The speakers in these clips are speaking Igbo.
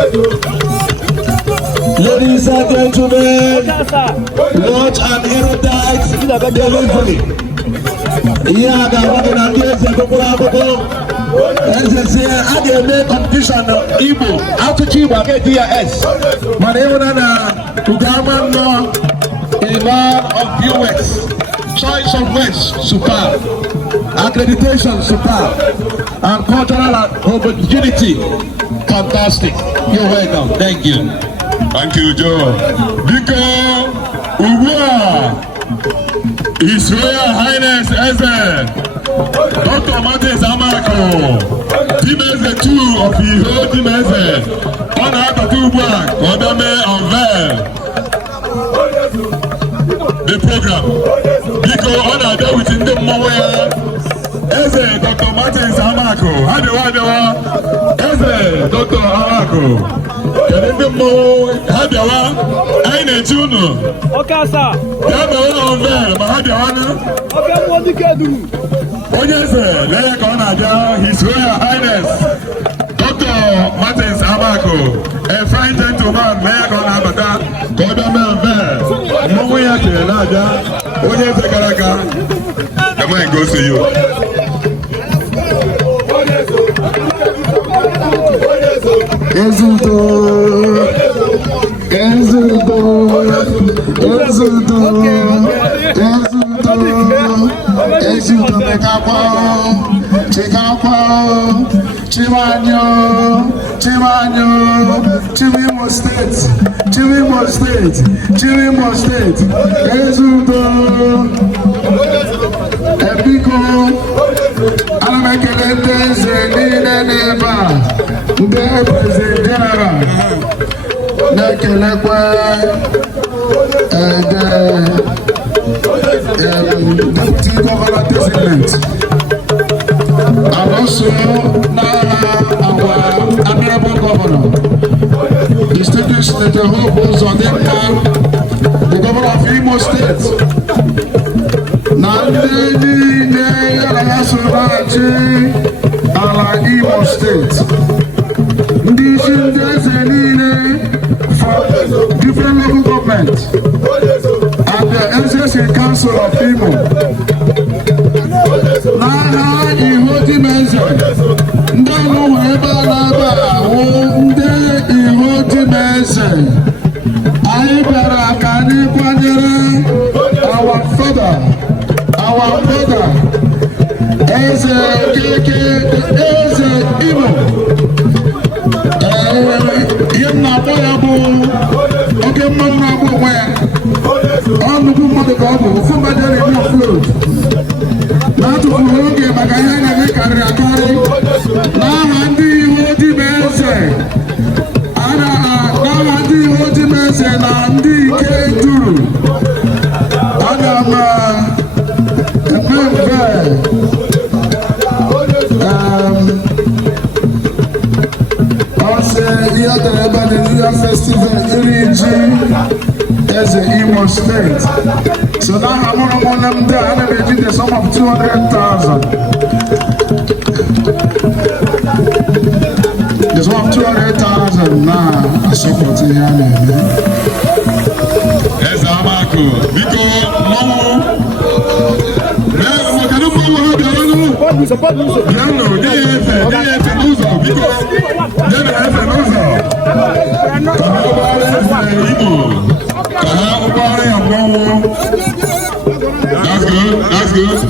Ladies and gentlemen, watch an erudite delivery. Yeah, the one that gives the people I get make competition Igbo how to keep a DRS. But even to government law, a law of viewers, choice of words, superb, accreditation, superb, and cultural opportunity, fantastic. You're welcome. Thank you. Thank you, Joe. Biko Uwa, His Royal Highness Eze. Dr. Martins Amako, Dimeze 2 of Iho Dimeze, on Atatu Black, Odame unveil the program. Because on a day within the Moya, Eze Dr. Martins Amako, Hadewa, Eze Dr. Amako, Kedende Mo, Hadewa, Aine Juno, Okasa, Yabawa unveil, Mahadewana, okay, what you can do? Yes, His Royal Highness Dr. Martins Amako, a fine gentleman, Mayor on Abata, Godama Bear, Moya Kelada, Oye Tekaraka. The mic goes to you. Ezudo, Chimimo State, Ezudo, Ebiko, Alamekelete, Zenine Neba, the President General, Nekelekwe, Deputy Governor Designate. And also our Honorable Governor, distinguished Senator Hobo Zodeka, the Governor of Imo State. Nandini Neyalasonachi, our Imo State. For different local government and the NCC Council of Imo. Nana Ihoti Mention, Ndano Weba Laba, Nde Ihoti Mention, Aibara Kani Kwanere, our father, Eze Imo, Yemna Boyabu, okay, Mamma Boya, all the good mother, somebody in float. Not to Furoke, Magayana, Karakari, Namandi, Hoti Mese, Namandi, Hoti Mese, Nandi, Keturu, Adama, as a Imo State. So now I'm on them there and the sum of 200,000. The sum of 200,000 now. I support the Yes, Amako. Because That's good.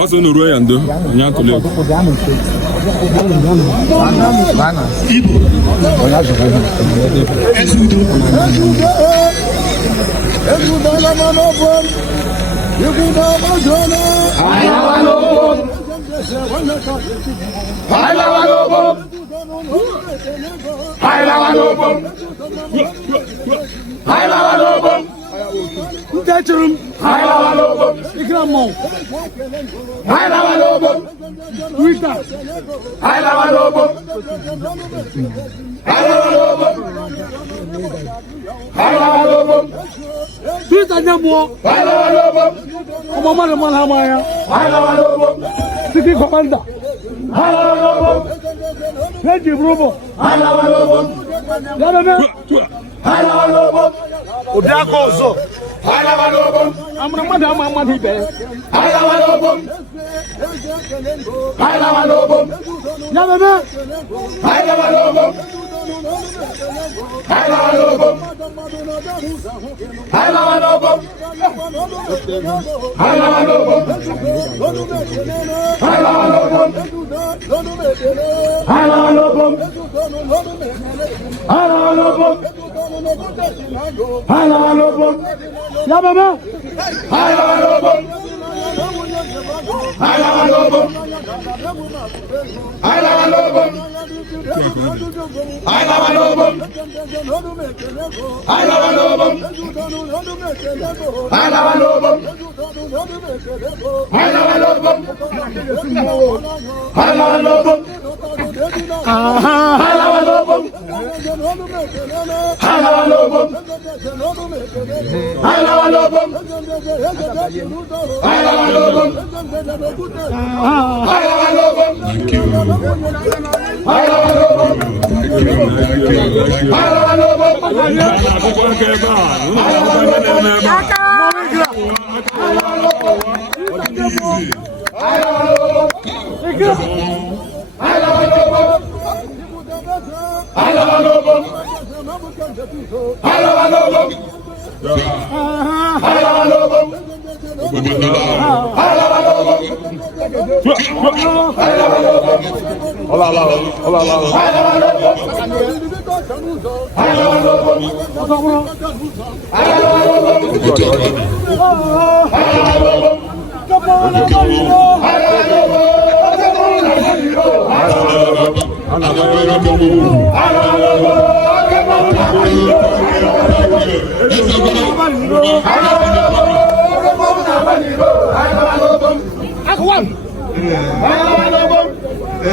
Also no roya ndo nyakole.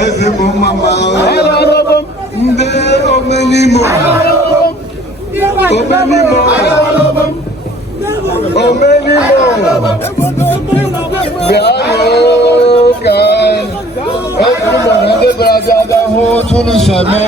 Eze mama, nde omenimo, biaro kan, ekumo nde braza ho tunu same.